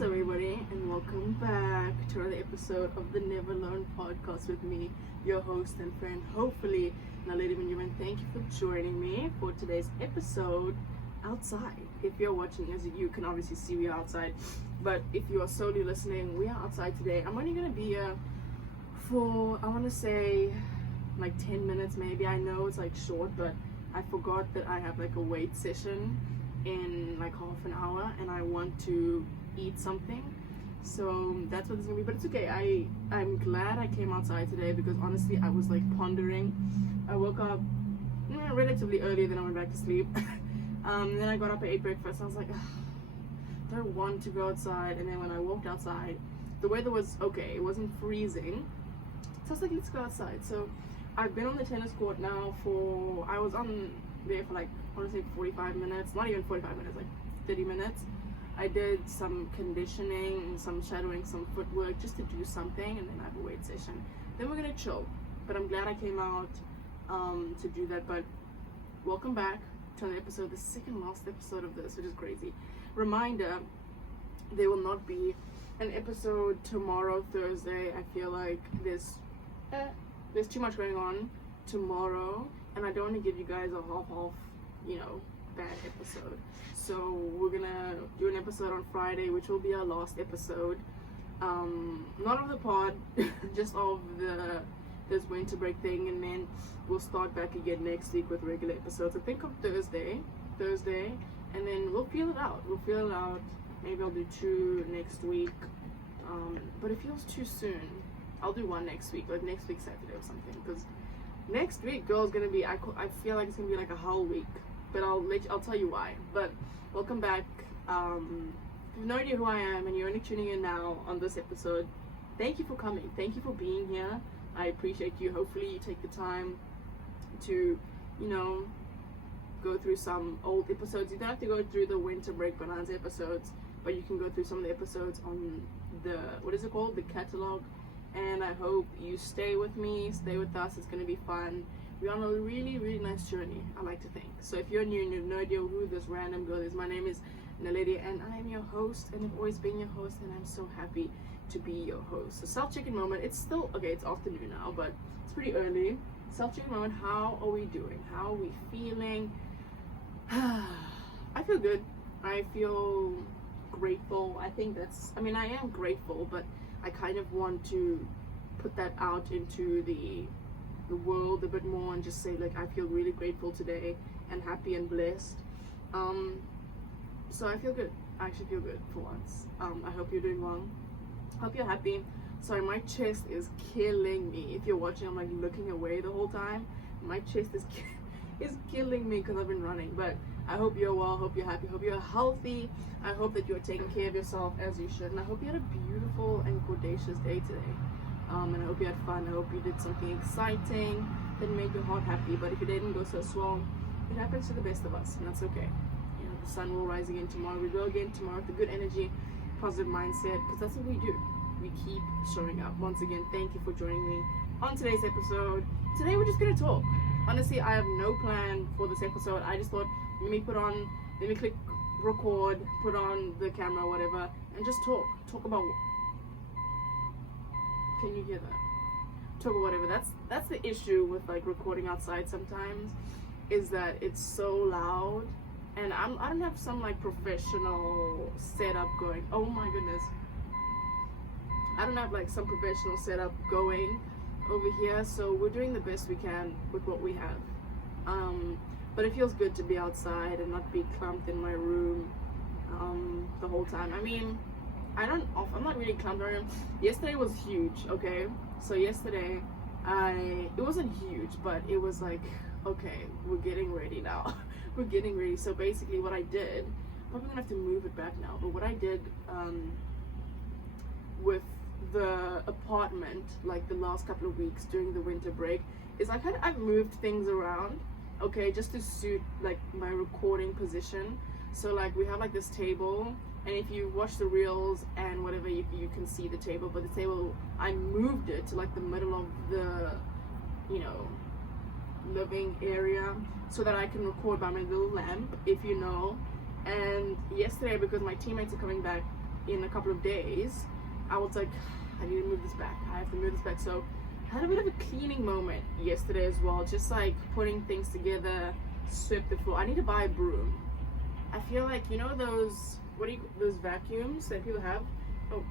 What's up, everybody, and welcome back to another episode of the Never Learn podcast with me, your host and friend, hopefully, Naledi Benjamin. Thank you for joining me for today's episode outside. If you're watching, as you can obviously see, we are outside, but if you are solely listening, we are outside today. I'm only going to be here for, I want to say, like 10 minutes maybe. I know it's like short, but I forgot that I have like a weight session in like half an hour and I want to eat something, so that's what it's gonna be. But it's okay. I'm glad I came outside today because honestly I was like pondering. I woke up relatively early, then I went back to sleep. Then I got up and ate breakfast. I was like, do I want to go outside? And then when I walked outside, the weather was okay. It wasn't freezing, so I was like, let's go outside. So I've been on the tennis court now I was on there for like, I want to say 45 minutes, not even 45 minutes, like 30 minutes. I did some conditioning, some shadowing, some footwork, just to do something, and then I have a weight session. Then we're gonna chill. But I'm glad I came out to do that. But welcome back to another episode, the second last episode of this, which is crazy. Reminder, there will not be an episode tomorrow, Thursday. I feel like there's too much going on tomorrow, and I don't want to give you guys a half, bad episode. So we're gonna do an episode on Friday, which will be our last episode. Not of the pod, just of this winter break thing, and then we'll start back again next week with regular episodes. I think on Thursday, and then we'll feel it out. Maybe I'll do 2 next week. But it feels too soon. I'll do 1 next week, like next week Saturday or something, because next week, girl, is gonna be. I feel like it's gonna be like a whole week, but I'll tell you why. But welcome back. If you have no idea who I am and you're only tuning in now on this episode, thank you for coming. Thank you for being here. I appreciate you. Hopefully, you take the time to, go through some old episodes. You don't have to go through the winter break Bonanza episodes, but you can go through some of the episodes on the the catalog. And I hope you stay with me, stay with us. It's going to be fun. We're on a really, really nice journey, I like to think. So if you're new and you have no idea who this random girl is, my name is Naledi, and I am your host, and I've always been your host, and I'm so happy to be your host. So self-check-in moment. It's still, okay, it's afternoon now, but it's pretty early. Self-check-in moment. How are we doing? How are we feeling? I feel good. I feel grateful. I am grateful, but I kind of want to put that out into the world a bit more and just say, like, I feel really grateful today and happy and blessed. So I feel good. I actually feel good for once. I hope you're doing well. Hope you're happy. Sorry, my chest is killing me. If you're watching, I'm like looking away the whole time. My chest is killing me because I've been running. But I hope you're well, hope you're happy, hope you're healthy. I hope that you're taking care of yourself as you should. And I hope you had a beautiful and gorgeous day today. And I hope you had fun. I hope you did something exciting that made your heart happy. But if it didn't go so well, it happens to the best of us, and that's okay. The sun will rise again tomorrow. We go again tomorrow with a good energy, positive mindset, because that's what we do. We keep showing up. Once again, thank you for joining me on today's episode. Today we're just gonna talk. Honestly, I have no plan for this episode. I just thought, let me click record, put on the camera, whatever, and just talk about. Can you hear that? Talk about whatever. That's the issue with like recording outside sometimes, is that it's so loud, and I don't have some like professional setup going. Oh my goodness, I don't have like some professional setup going over here, so we're doing the best we can with what we have. But it feels good to be outside and not be clumped in my room the whole time. I mean, I'm not really clumped in my room. Yesterday was huge, okay? So yesterday, it wasn't huge, but it was like, okay, we're getting ready now. We're getting ready. So basically what I did, I'm probably gonna have to move it back now, but what I did with the apartment, like the last couple of weeks during the winter break, is I've moved things around, okay, just to suit like my recording position. So like we have like this table, and if you watch the reels and whatever, you can see the table, but the table, I moved it to like the middle of the living area so that I can record by my little lamp, if you know. And yesterday, because my teammates are coming back in a couple of days, I was like, I need to move this back. I have to move this back. So I had a bit of a cleaning moment yesterday as well, just like putting things together, sweep the floor. I need to buy a broom. I feel like, you know, those vacuums that people have? Oh,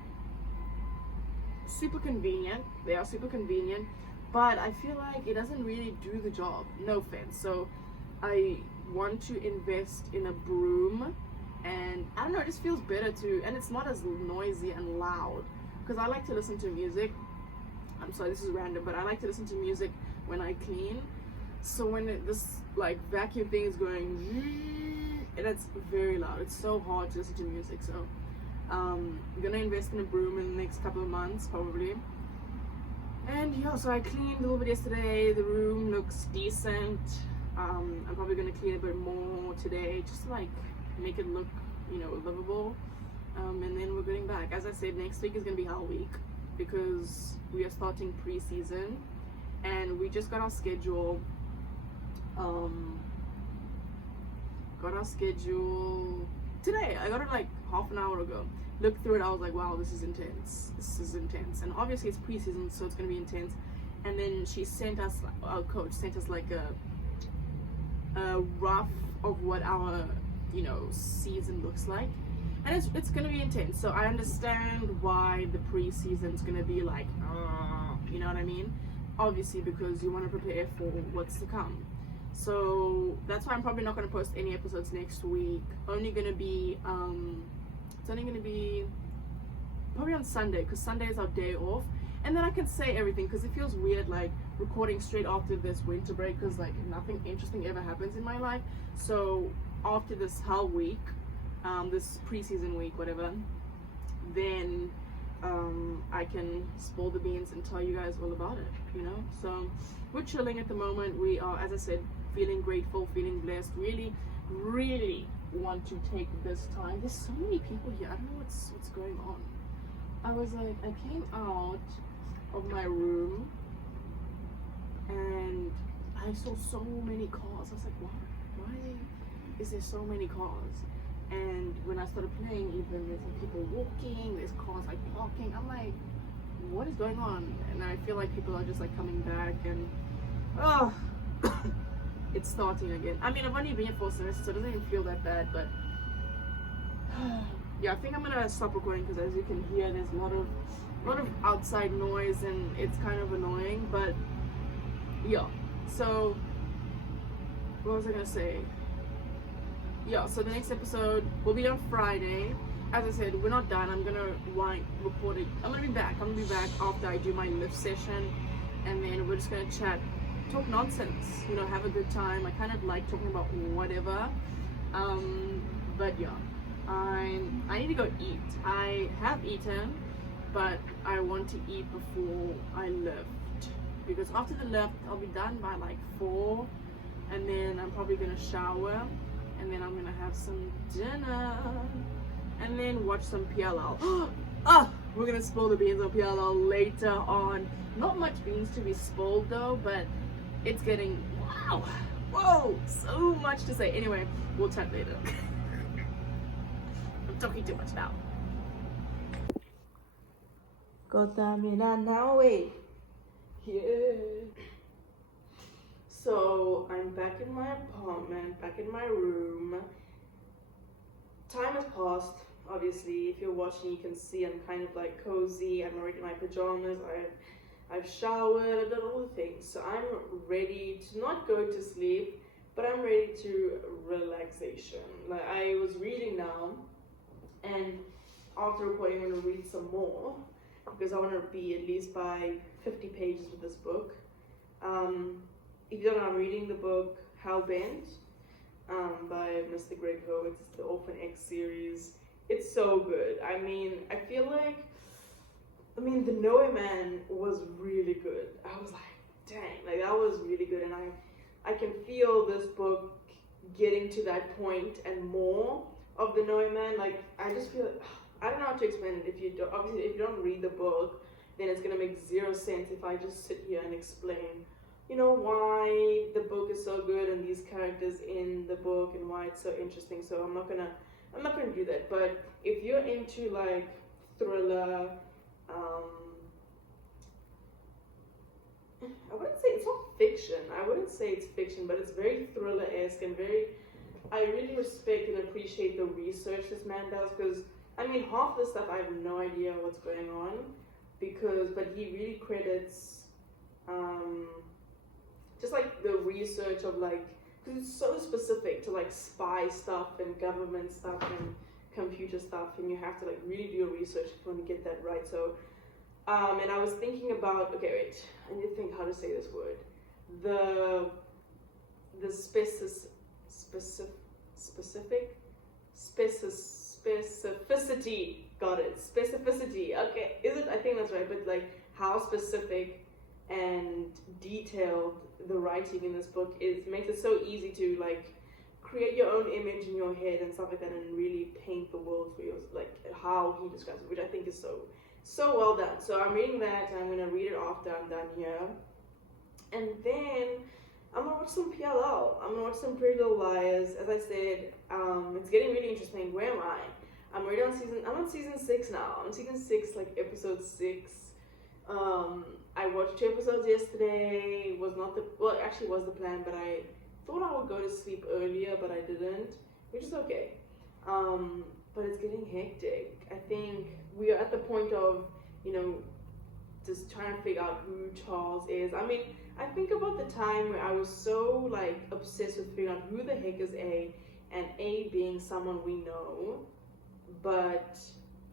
super convenient. They are super convenient, but I feel like it doesn't really do the job. No offense. So I want to invest in a broom, and I don't know, it just feels better to, and it's not as noisy and loud, because I like to listen to music. I'm sorry, this is random, but I like to listen to music when I clean. So when this like vacuum thing is going, and it's very loud, it's so hard to listen to music. So I'm gonna invest in a broom in the next couple of months probably. And yeah, so I cleaned a little bit yesterday. The room looks decent. I'm probably gonna clean a bit more today, just to like make it look, you know, livable. And then we're getting back. As I said, next week is gonna be Hell Week, because we are starting pre-season, and we just got our schedule. Got our schedule today. I got it like half an hour ago. Looked through it, I was like, wow, this is intense. This is intense. And obviously it's pre-season, so it's gonna be intense. And then she sent us, our coach sent us like a rough of what our, you know, season looks like. And it's gonna be intense. So I understand why the pre-season is gonna be like, you know what I mean? Obviously, because you want to prepare for what's to come. So that's why I'm probably not gonna post any episodes next week. Only gonna be it's only gonna be probably on Sunday, because Sunday is our day off. And then I can say everything, because it feels weird like recording straight after this winter break, because like nothing interesting ever happens in my life. So after this Hell Week, this pre-season week, whatever, then I can spill the beans and tell you guys all about it, you know. So we're chilling at the moment. We are, as I said, feeling grateful, feeling blessed. Really want to take this time. There's so many people here. I don't know what's going on. I was like, I came out of my room and I saw so many cars. I was like, why is there so many cars? And when I started playing, even there's like people walking, there's cars like parking. I'm like, what is going on? And I feel like people are just like coming back, and it's starting again. I mean, I've only been here for a semester, so it doesn't even feel that bad, but yeah, I think I'm gonna stop recording, because as you can hear, there's a lot of outside noise, and it's kind of annoying. But yeah, so what was I gonna say? Yeah, so the next episode will be on Friday. As I said, we're not done. I'm gonna record it. I'm gonna be back after I do my lift session, and then we're just gonna chat, talk nonsense, you know, have a good time. I kind of like talking about whatever. But yeah, I need to go eat. I have eaten, but I want to eat before I lift, because after the lift I'll be done by like 4, and then I'm probably gonna shower, and then I'm gonna have some dinner, and then watch some PLL. We're gonna spill the beans on PLL later on. Not much beans to be spilled though, but it's getting, whoa, so much to say. Anyway, we'll chat later. I'm talking too much now. Yeah. So I'm back in my apartment, back in my room. Time has passed, obviously. If you're watching, you can see I'm kind of like cozy. I'm already in my pajamas. I've showered, I've done all the things. So I'm ready to not go to sleep, but I'm ready to relaxation. Like, I was reading now, and after recording I'm gonna read some more, because I want to be at least by 50 pages with this book. If you don't know, I'm reading the book Hellbent by Mr. Greg Ho. It's the Orphan X series. It's so good. I mean, I feel like, the Noe Man was really good. I was like, dang, like that was really good. And I can feel this book getting to that point and more of the Noe Man. Like, I just feel, I don't know how to explain it. If you don't read the book, then it's gonna make zero sense if I just sit here and explain, you know, why the book is so good and these characters in the book and why it's so interesting. So I'm not gonna I'm not going to do that. But if you're into like thriller, I wouldn't say it's not fiction. I wouldn't say it's fiction, but it's very thriller-esque and very. I really respect and appreciate the research this man does, because I mean half the stuff I have no idea what's going on, but he really credits just like the research of like, because it's so specific to like spy stuff and government stuff and computer stuff, and you have to like really do your research if you want to get that right. So and I was thinking about, okay, wait, I need to think how to say this word. The specificity. Got it. Specificity. Okay, is it? I think that's right. But like how specific and detailed the writing in this book is, makes it so easy to like create your own image in your head and stuff like that, and really paint the world for you, like how he describes it, which I think is so well done. So I'm reading that, and I'm gonna read it after I'm done here, and then I'm gonna watch some PLL. I'm gonna watch some Pretty Little Liars. As I said, it's getting really interesting. Where am I? I'm on season 6 now. I'm on season 6, like episode 6. I watched 2 episodes yesterday. Actually was the plan, but I thought I would go to sleep earlier, but I didn't, which is okay. But it's getting hectic. I think we are at the point of, just trying to figure out who Charles is. I mean, I think about the time where I was so like obsessed with figuring out who the heck is A, and A being someone we know, but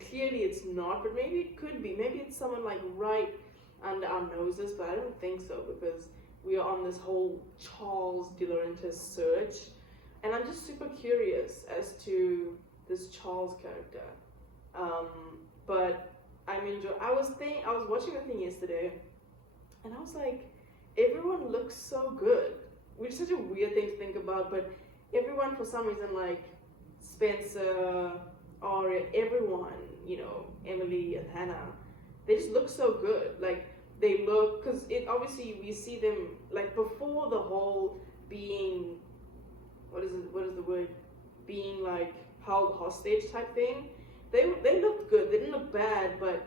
clearly it's not, but maybe it could be. Maybe it's someone like right under our noses, but I don't think so, because we are on this whole Charles De Laurentiis search, and I'm just super curious as to this Charles character. But I'm enjoying. I was watching the thing yesterday, and I was like, everyone looks so good, which is such a weird thing to think about, but everyone for some reason, like Spencer, Aria, everyone, Emily and Hannah, they just look so good. Like they look, because it obviously we see them like before the whole being, what is the word, being like held hostage type thing. They looked good. They didn't look bad, but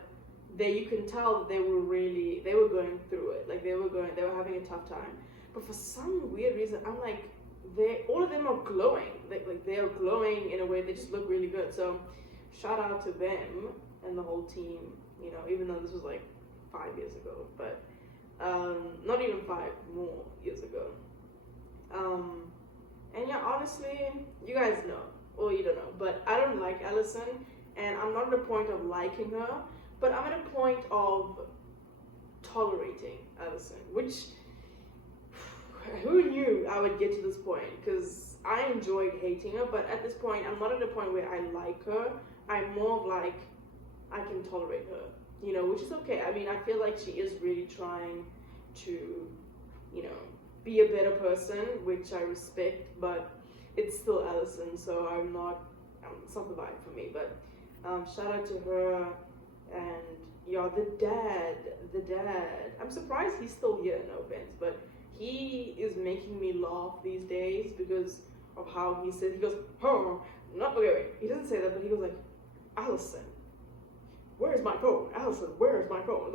you can tell they were going through it. Like they were having a tough time. But for some weird reason, I'm like, all of them are glowing. Like they are glowing in a way. They just look really good. So shout out to them and the whole team. Even though this was like 5 years ago, but not even 5 more years ago. And yeah, honestly, you guys know, or you don't know, but I don't like Allison, and I'm not at a point of liking her, but I'm at a point of tolerating Allison, which, who knew I would get to this point, because I enjoyed hating her, but at this point, I'm not at a point where I like her. I'm more of like, I can tolerate her, which is okay. I mean, I feel like she is really trying to, be a better person, which I respect, but it's still Allison, so it's not the vibe for me. But shout out to her, and yeah, the dad. I'm surprised he's still here, no offense, but he is making me laugh these days because of how he says, he goes, oh, not, okay, wait, he doesn't say that, but he goes like, Allison, where's my phone? Allison, where's my phone?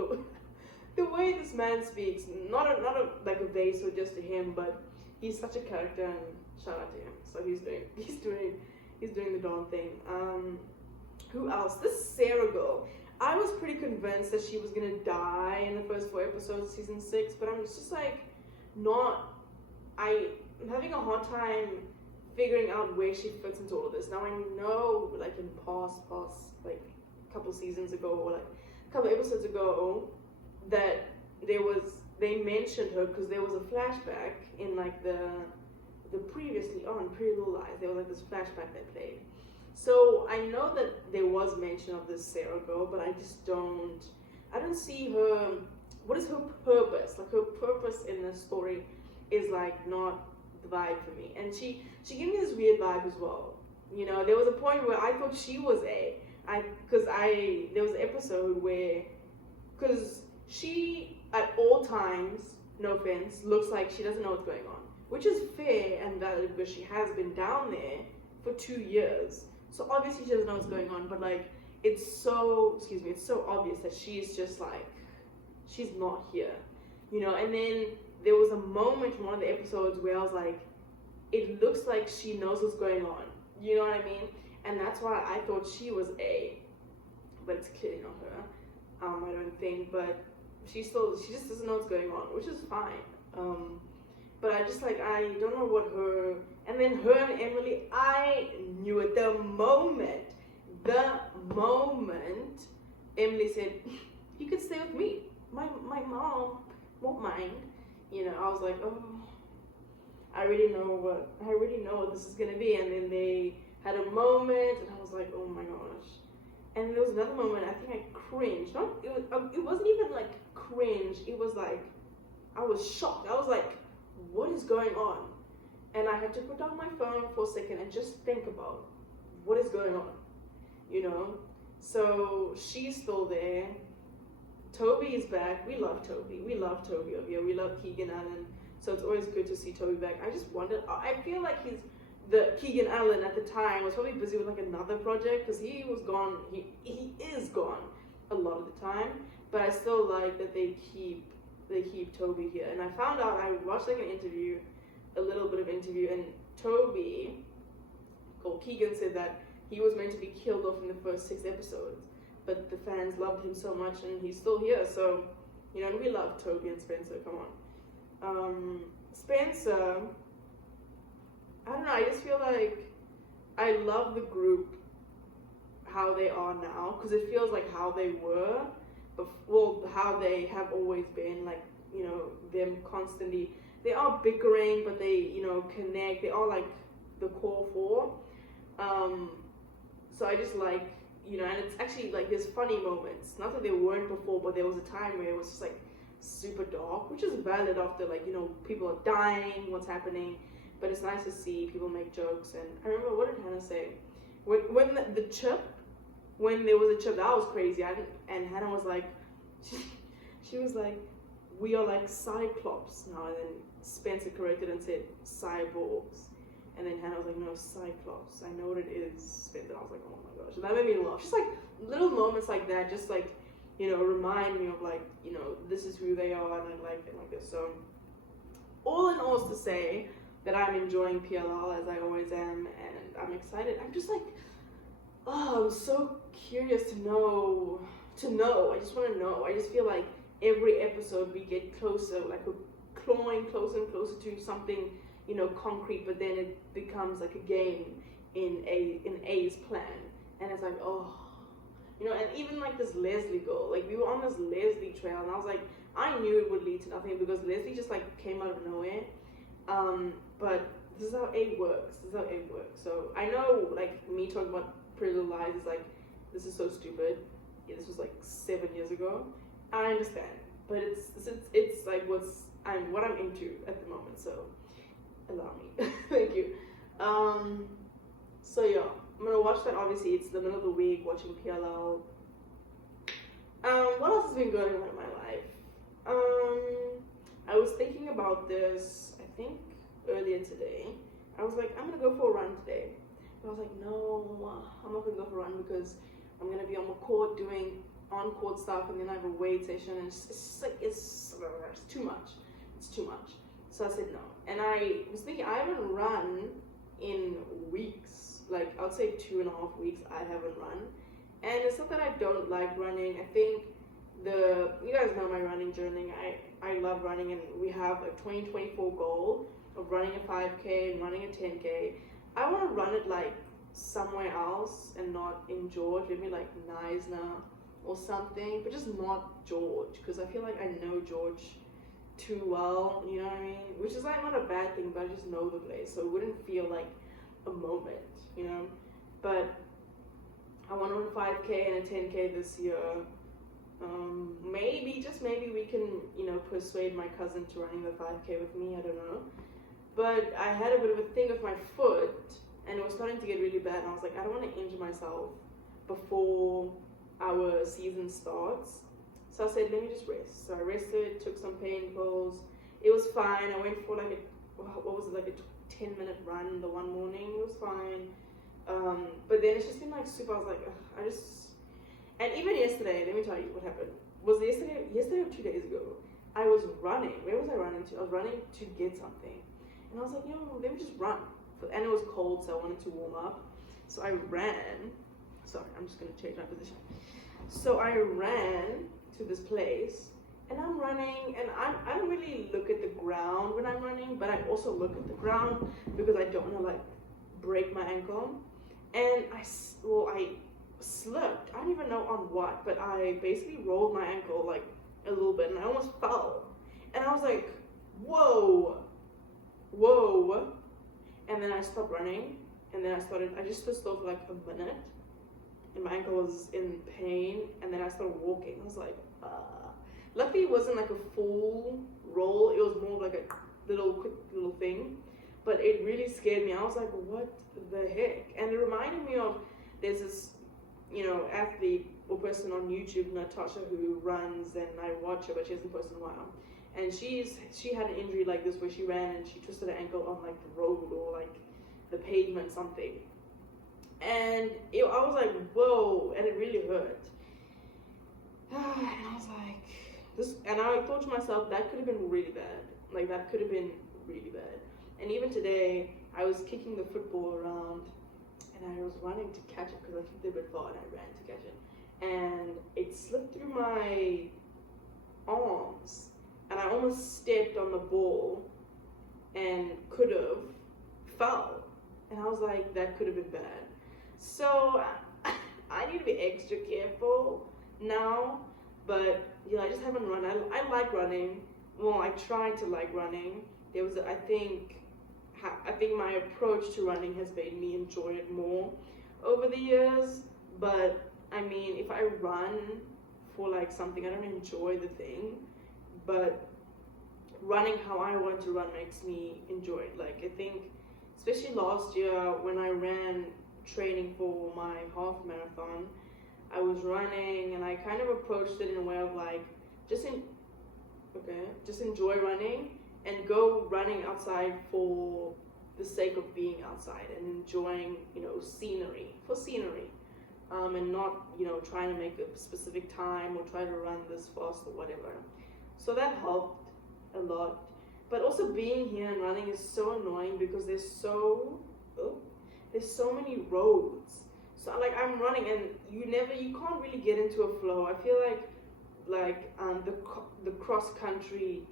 The way this man speaks, not like a vase or just to him, but he's such a character, and shout out to him. So he's doing the darn thing. Who else? This Sarah girl. I was pretty convinced that she was gonna die in the first 4 episodes of season 6, but I'm just like I'm having a hard time figuring out where she fits into all of this. Now I know, like in past like a couple seasons ago, or like a couple episodes ago, that they mentioned her because there was a flashback in like the previously on Pretty Little Lies. There was like this flashback they played. So I know that there was mention of this Sarah girl, but I don't see her. What is her purpose? Like her purpose in the story is like not the vibe for me. And she gave me this weird vibe as well. There was a point where I thought she was there was an episode where, because she at all times, no offense, looks like she doesn't know what's going on, which is fair and valid because she has been down there for 2 years. So obviously she doesn't know what's going on, but like it's so obvious that she's just like, she's not here, you know. And then there was a moment in one of the episodes where I was like, it looks like she knows what's going on, you know what I mean? And that's why I thought she was A, but it's clearly not her. I don't think, but she just doesn't know what's going on, which is fine. But I don't know what her, and then her and Emily, I knew it the moment Emily said, you can stay with me. My mom won't mind. You know, I was like, oh, I already know what this is gonna be. And then they had a moment, and I was like, oh my gosh. And there was another moment, I think I cringed. It wasn't even like cringe. It was like, I was shocked. I was like, what is going on? And I had to put down my phone for a second and just think about what is going on, you know? So she's still there. Toby is back. We love Toby. We love Toby over here. We love Keegan Allen. So it's always good to see Toby back. I just wondered, I feel like Keegan Allen at the time was probably busy with like another project, because he was gone. He is gone a lot of the time. But I still like that they keep Toby here. And I found out, I watched like a little bit of interview, and Keegan said that he was meant to be killed off in the first 6 episodes, but the fans loved him so much and he's still here. So, you know, and we love Toby and Spencer, come on. Spencer, I don't know, I just feel like I love the group, how they are now, because it feels like how they were, how they have always been, like, you know, them constantly, they are bickering, but they, you know, connect, they are like the core 4. So I just like, you know, and it's actually like there's funny moments, not that there weren't before, but there was a time where it was just like super dark, which is valid after, like, you know, people are dying, what's happening, but it's nice to see people make jokes. And I remember, what did Hannah say? When the chip, when there was a chip, that was crazy. And Hannah was like, she was like, we are like cyclops now, and then Spencer corrected and said cyborgs. And then Hannah was like, no, Cyclops. I know what it is, Spencer. I was like, oh my gosh. And that made me laugh. Just like little moments like that, just like, you know, remind me of like, you know, this is who they are, and I like them like this. So all in all is to say that I'm enjoying PLL, as I always am, and I'm excited. I'm just like, oh, I'm so curious to know. I just want to know. I just feel like every episode we get closer, like we're clawing closer and closer to something, you know, concrete, but then it becomes like a game in A's plan, and it's like, oh, you know. And even like this Leslie girl, like we were on this Leslie trail, and I was like, I knew it would lead to nothing, because Leslie just like came out of nowhere. But this is how A works. So I know, like, me talking about Pretty Little Lies is like, this is so stupid. Yeah, this was like 7 years ago. I understand, but it's like what I'm into at the moment. So allow me. Thank you. So yeah, I'm gonna watch that. Obviously, it's the middle of the week, watching PLL. What else has been going on in my life? I was thinking about this, I think earlier today. I was like, I'm gonna go for a run today. But I was like, no, I'm not gonna go for a run, because I'm gonna be on the court doing on-court stuff, and then I have a weight session, and it's too much. It's too much. So I said no. And I was thinking, I haven't run in weeks. Like, I'll say 2.5 weeks I haven't run. And it's not that I don't like running. I think you guys know my running journey. I love running, and we have a 2024 goal of running a 5K and running a 10K. I want to run it like somewhere else and not in George, maybe like Neisner or something, but just not George, because I feel like I know George too well, you know what I mean? Which is like not a bad thing, but I just know the place, so it wouldn't feel like a moment, you know? But I want to run a 5K and a 10K this year. Maybe we can, you know, persuade my cousin to running the 5K with me, I don't know. But I had a bit of a thing with my foot, and it was starting to get really bad, and I was like, I don't want to injure myself before our season starts. So I said, let me just rest. So I rested, took some pain pills. It was fine. I went for like a 10-minute run the one morning. It was fine. But then it's just been like super. I was like, ugh, and even yesterday, let me tell you what happened. Was yesterday or 2 days ago? I was running. Where was I running to? I was running to get something, and I was like, let me just run. And it was cold, so I wanted to warm up. So I ran. Sorry, I'm just gonna change my position. So I ran to this place, and I'm running, and I don't really look at the ground when I'm running, but I also look at the ground because I don't want to like break my ankle. And I slipped. I don't even know on what, but I basically rolled my ankle like a little bit, and I almost fell. And I was like, whoa. And then I stopped running, and then I just stood still for like a minute, and my ankle was in pain, and then I started walking. I was like, luckily it wasn't like a full roll, it was more like a quick little thing, but it really scared me. I was like, what the heck? And it reminded me of, there's this, athlete or person on YouTube, Natasha, who runs, and I watch her, but she hasn't posted in a while. And she had an injury like this where she ran and she twisted her ankle on like the road or like the pavement, something. And I was like, whoa, and it really hurt. And I was like, and I thought to myself, that could have been really bad. Like, that could have been really bad. And even today, I was kicking the football around, and I was running to catch it because I kicked it a bit far, and I ran to catch it. And it slipped through my arms, and I almost stepped on the ball, and could have fell. And I was like, that could have been bad. So I need to be extra careful now, but I just haven't run. I like running. Well, I try to like running. I think my approach to running has made me enjoy it more over the years. But I mean, if I run for like something, I don't enjoy the thing, but running how I want to run makes me enjoy it. Like, I think, especially last year when I ran training for my half marathon, I was running and I kind of approached it in a way of like, just enjoy running and go running outside for the sake of being outside and enjoying, scenery, and not, trying to make a specific time or try to run this fast or whatever. So that helped a lot. But also being here and running is so annoying because there's so many roads. So like I'm running and you can't really get into a flow. I feel like the cross country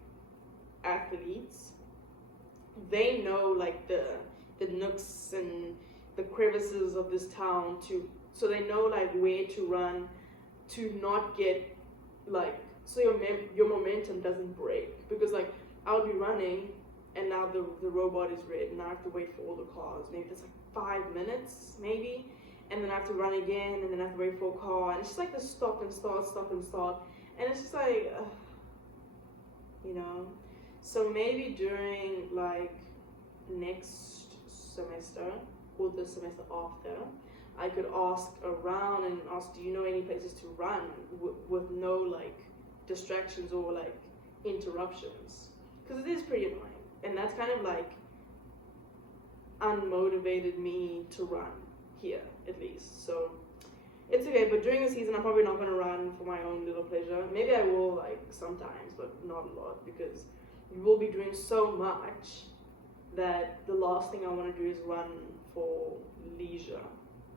athletes, they know like the nooks and the crevices of this town so they know like where to run to not get like, so your momentum doesn't break. Because like I'll be running and now the robot is red and I have to wait for all the cars. Maybe it's like 5 minutes maybe, and then I have to run again, and then I have to wait for a car, and it's just like the stop and start, and it's just like, so maybe during like next semester or the semester after, I could ask around and ask, do you know any places to run with no like distractions or like interruptions? Because it is pretty annoying, and that's kind of like unmotivated me to run here, at least. So it's okay, but during the season I'm probably not going to run for my own little pleasure. Maybe I will like sometimes, but not a lot, because we will be doing so much that the last thing I want to do is run for leisure.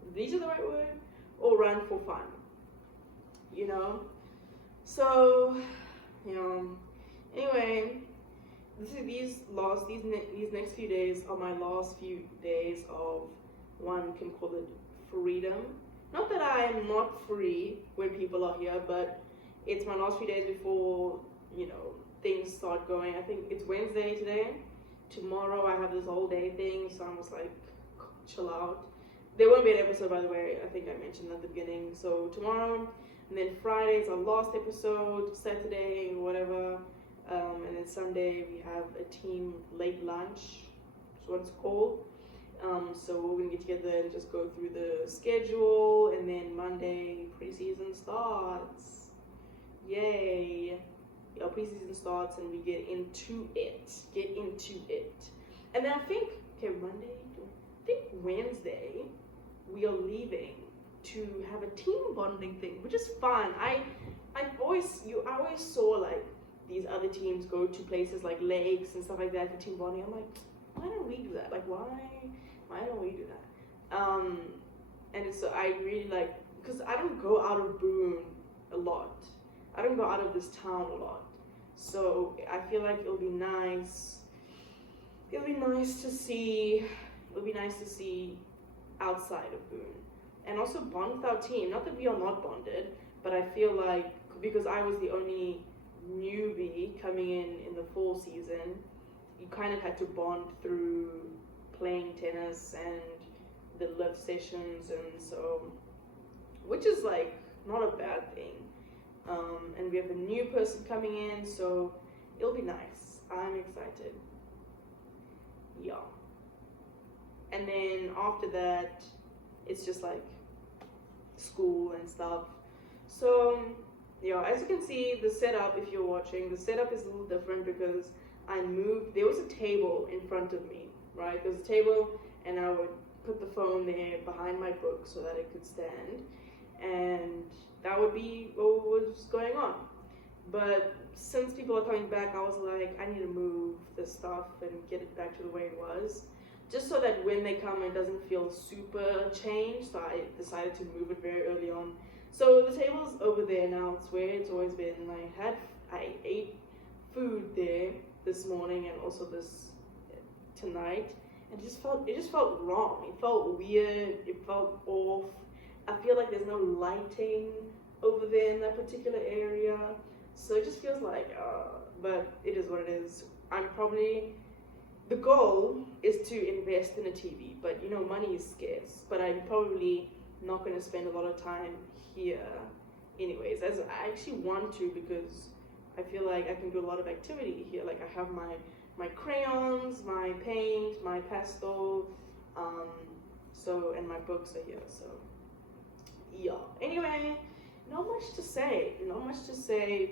Is leisure the right word? Or run for fun, So, anyway, these next few days are my last few days of, one can call it, freedom. Not that I am not free when people are here, but it's my last few days before, things start going. I think it's Wednesday today. Tomorrow I have this whole day thing, so I'm just like, chill out. There won't be an episode, by the way. I think I mentioned at the beginning. So tomorrow, and then Friday is our last episode, Saturday, whatever. And then Sunday we have a team late lunch, that's what it's called. So we're gonna get together and just go through the schedule, and then Monday preseason starts. Yay! Our preseason starts and we get into it. And then I think Wednesday we are leaving to have a team bonding thing, which is fun. I always saw like these other teams go to places like lakes and stuff like that for team bonding. I'm like, why don't we do that? Like, why don't we do that? And so I really like, because I don't go out of Boone a lot. I don't go out of this town a lot. So I feel like it'll be nice. It'll be nice to see outside of Boone. And also bond with our team. Not that we are not bonded, but I feel like because I was the only newbie coming in the fall season, you kind of had to bond through playing tennis and the live sessions, and so, which is like not a bad thing. And we have a new person coming in, so it'll be nice. I'm excited. Yeah. And then after that, it's just like school and stuff. So yeah, as you can see, the setup, if you're watching, the setup is a little different because I moved. There was a table in front of me, right? There was a table, and I would put the phone there behind my book so that it could stand, and that would be what was going on. But since people are coming back, I was like, I need to move this stuff and get it back to the way it was, just so that when they come, it doesn't feel super changed. So I decided to move it very early on. So the table's over there now. It's where it's always been. I ate food there this morning and also this tonight, and it just felt wrong. It felt weird. It felt off. I feel like there's no lighting over there in that particular area, so it just feels like, but it is what it is. The goal is to invest in a TV, but you know, money is scarce, but I'm probably not going to spend a lot of time here anyways, as I actually want to, because I feel like I can do a lot of activity here. Like I have my crayons, my paint, my pastel, and my books are here, so yeah. Anyway, not much to say,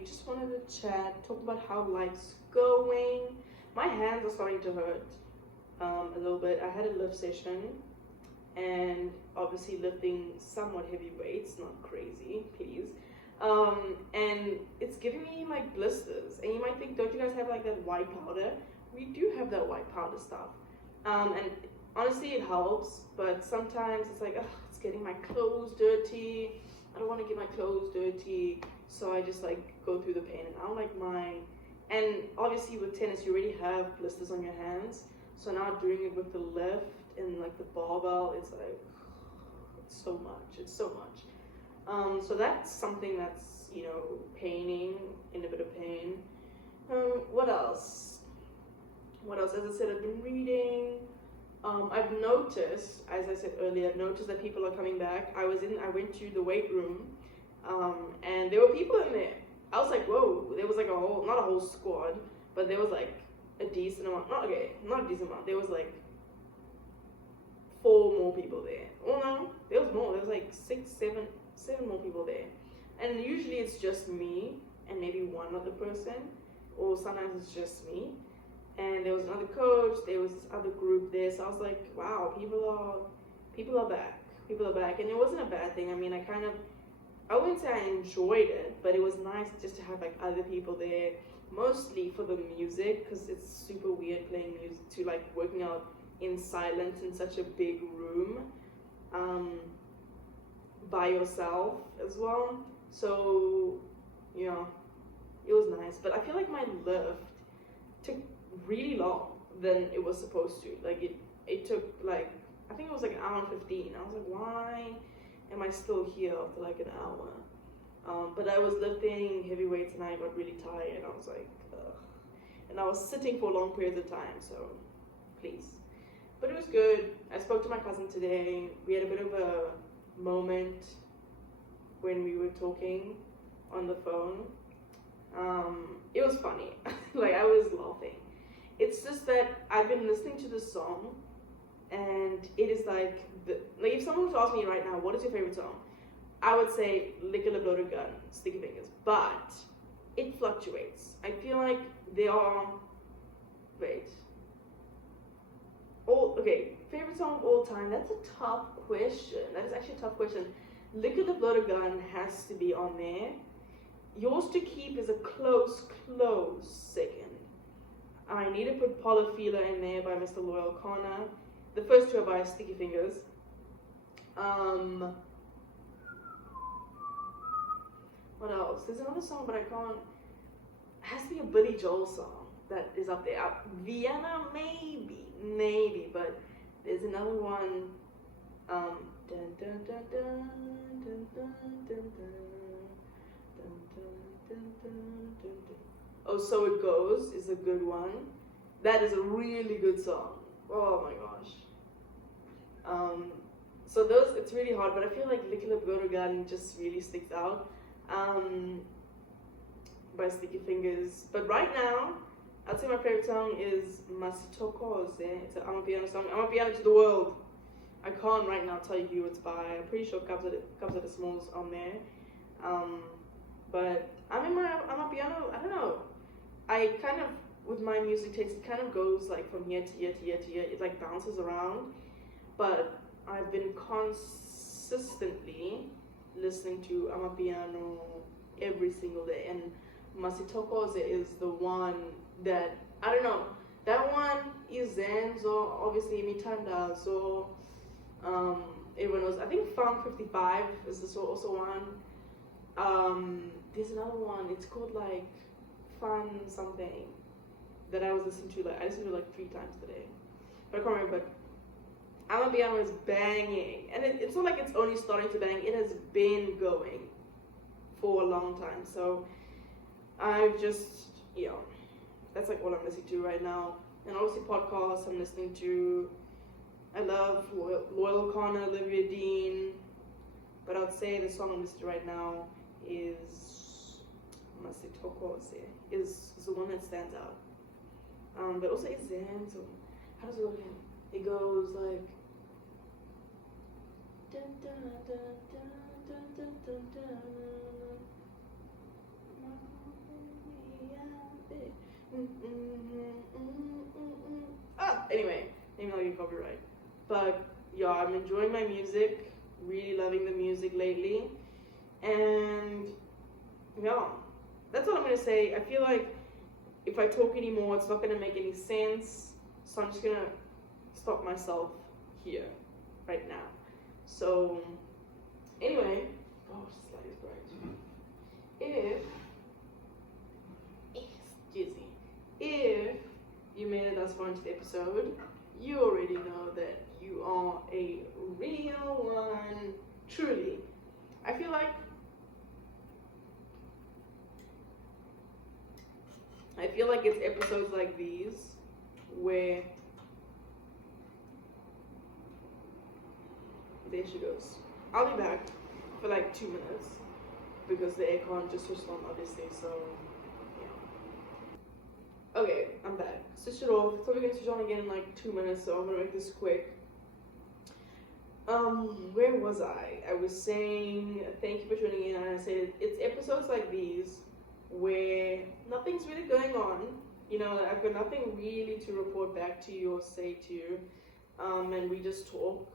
just wanted to chat, talk about how life's going. My hands are starting to hurt a little bit. I had a lift session, and obviously lifting somewhat heavy weights, not crazy, please. And it's giving me like blisters, and you might think, don't you guys have like that white powder? We do have that white powder stuff, and honestly it helps, but sometimes it's like, it's getting my clothes dirty. I don't want to get my clothes dirty, so I just like go through the pain, and I don't like and obviously with tennis you already have blisters on your hands, so now doing it with the lift and like the barbell, it's like, it's so much. So that's something that's, you know, paining, in a bit of pain. What else? As I said, I've been reading. I've noticed, as I said earlier, that people are coming back. I went to the weight room, and there were people in there. I was like, whoa, there was like not a whole squad, but there was like a decent amount, not a decent amount, there was like 4 more people there. Oh no, there was more, there was like 7 more people there. And usually it's just me and maybe one other person, or sometimes it's just me. And there was another coach, there was this other group there, so I was like, wow, people are back. And it wasn't a bad thing. I mean, I wouldn't say I enjoyed it, but it was nice just to have like other people there, mostly for the music, because it's super weird playing music to like working out in silence in such a big room, by yourself as well. So, you know, it was nice, but I feel like my lift took really long than it was supposed to. Like it took like, I think it was like an hour and 15. I was like, why am I still here after like an hour? But I was lifting heavy weights and I got really tired. I was like, ugh. And I was sitting for long periods of time, so please. But it was good. I spoke to my cousin today. We had a bit of a moment when we were talking on the phone. It was funny. Like, I was laughing. It's just that I've been listening to this song, and it is like if someone was to ask me right now, what is your favorite song? I would say Lick a Loaded Gun, Sticky Fingers. But it fluctuates. I feel like there are, favorite song of all time. That's a tough question. That is actually a tough question. Lick of the Blood of Gun has to be on there. Yours to Keep is a close second. I need to put Polyphila in there by Mr. Loyal Connor. The first two are by Sticky Fingers. What else? There's another song, but I can't. It has to be a Billy Joel song that is up there. Vienna, maybe, but there's another one. Dun, dun, dun, dun, dun, dun, dun, dun, dun. Oh, So It Goes is a good one. That is a really good song. Oh my gosh. So those, it's really hard, but I feel like Lick of the Garden just really sticks out. By Sticky Fingers. But right now, I'd say my favorite song is Masitokoze. It's an Amapiano song. Amapiano to the World. I can't right now tell you who it's by. I'm pretty sure Cubs at the Smalls on there. But I'm in my Amapiano, I don't know. I kind of, with my music taste, it kind of goes like from here to here to here to here. It like bounces around. But I've been consistently listening to Amapiano every single day, and Masitokoze is the one that, I don't know, that one is Zenzo, obviously Mitanda, so everyone knows. I think Funk 55 is also one. There's another one, it's called like Fun something that I was listening to, like I listened to like 3 times today, but I can't remember. But Amapiano is banging, and it's not like it's only starting to bang, it has been going for a long time. So I've just, that's like all I'm listening to right now. And obviously podcasts I'm listening to. I love Loyal Connor, Olivia Dean, but I'd say the song I'm listening to right now is Masitokose, is the one that stands out. But also it's Zen, so how does it go again? It goes like dun, dun, dun, dun, dun, dun, dun, dun. Anyway, maybe I'll get copyright. But yeah, I'm enjoying my music, really loving the music lately. And yeah, that's all I'm gonna say. I feel like if I talk anymore, it's not gonna make any sense. So I'm just gonna stop myself here, right now. So anyway, oh, this light is bright. If you made it thus far into the episode, you already know that you are a real one. Truly. I feel like it's episodes like these where there she goes. I'll be back for like 2 minutes because the aircon just switched on, obviously, so yeah. Okay, I'm back. Switch it off. So we're gonna switch on again in like 2 minutes, so I'm gonna make this quick. Where was I? I was saying thank you for tuning in, and I said it's episodes like these where nothing's really going on. I've got nothing really to report back to you or say to you, and we just talk.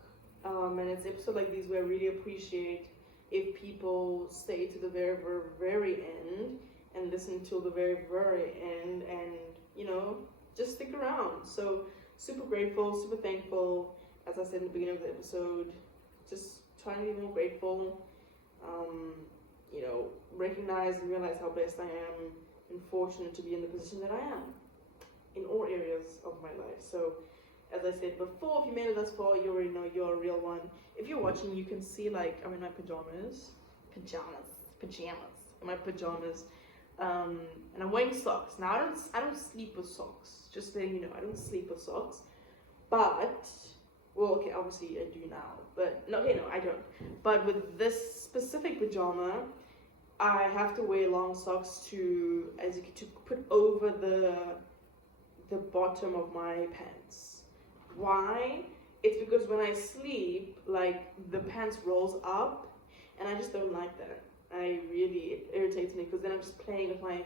And it's episodes like these where I really appreciate if people stay to the very, very, very end and listen till the very, very end, and just stick around. So super grateful, super thankful. As I said in the beginning of the episode, just trying to be more grateful. Recognize and realize how blessed I am and fortunate to be in the position that I am in all areas of my life. So as I said before, if you made it thus far, you already know you're a real one. If you're watching, you can see like I'm in my pajamas, in my pajamas, and I'm wearing socks. Now I don't sleep with socks. Just letting you know, I don't sleep with socks. But okay, obviously I do now. But no, I don't. But with this specific pajama, I have to wear long socks to put over the bottom of my pants. Why? It's because when I sleep, like the pants rolls up, and I just don't like that. It irritates me because then I'm just playing with my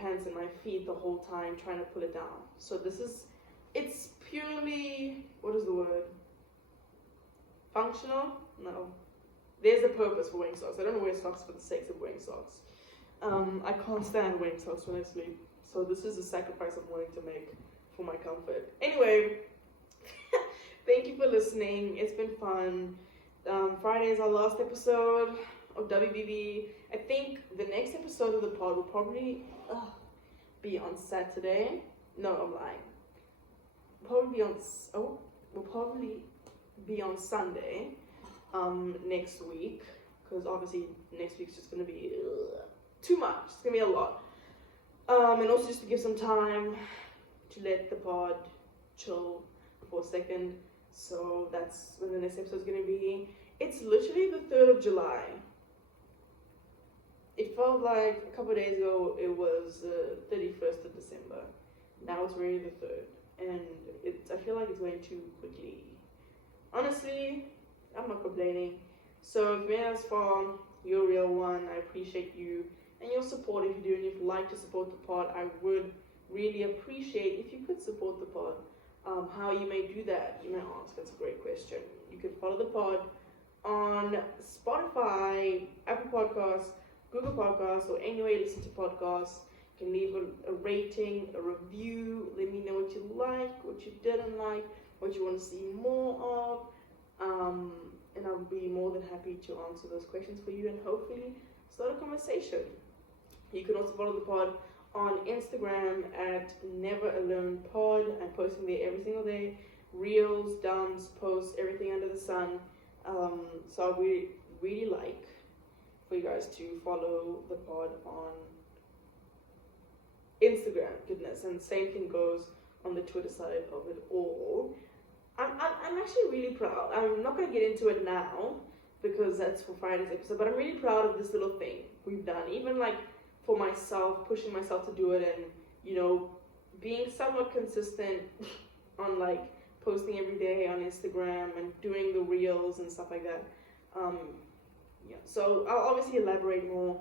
pants and my feet the whole time, trying to pull it down. So it's purely, what is the word? Functional? No. There's a purpose for wearing socks. I don't wear socks for the sake of wearing socks. I can't stand wearing socks when I sleep. So this is a sacrifice I'm willing to make for my comfort. Anyway, thank you for listening. It's been fun. Friday is our last episode of WBB. I think the next episode of the pod will probably be on Saturday. No, I'm lying. Will probably be on Sunday next week, because obviously next week's just gonna be too much. It's gonna be a lot. And also just to give some time to let the pod chill for a second. So that's when the next episode's gonna be. It's literally the 3rd of July. It felt like a couple of days ago it was the 31st of December. Now it's already the 3rd. And I feel like it's going too quickly. Honestly, I'm not complaining. So if you made it as far, you're a real one. I appreciate you and your support. If you do, and if you'd like to support the pod, I would really appreciate if you could support the pod. How you may do that, you may ask. That's a great question. You can follow the pod on Spotify, Apple Podcasts, Google Podcasts, or anywhere you listen to podcasts. You can leave a rating, a review. Let me know what you like, what you didn't like, what you want to see more of. And I'll be more than happy to answer those questions for you and hopefully start a conversation. You can also follow the pod on Instagram at NeverAlonePod. I'm posting there every single day. Reels, dumps, posts, everything under the sun. So I would really like for you guys to follow the pod on Instagram. Goodness, and the same thing goes on the Twitter side of it all. I'm actually really proud. I'm not going to get into it now because that's for Friday's episode, but I'm really proud of this little thing we've done. Even like for myself, pushing myself to do it and, you know, being somewhat consistent on like posting every day on Instagram and doing the reels and stuff like that. Yeah. So I'll obviously elaborate more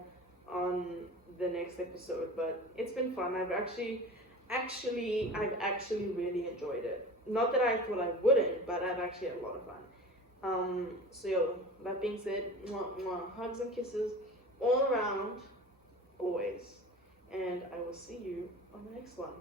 on the next episode, but it's been fun. I've actually really enjoyed it. Not that I thought I wouldn't, but I've actually had a lot of fun. So that being said, hugs and kisses all around, always. And I will see you on the next one.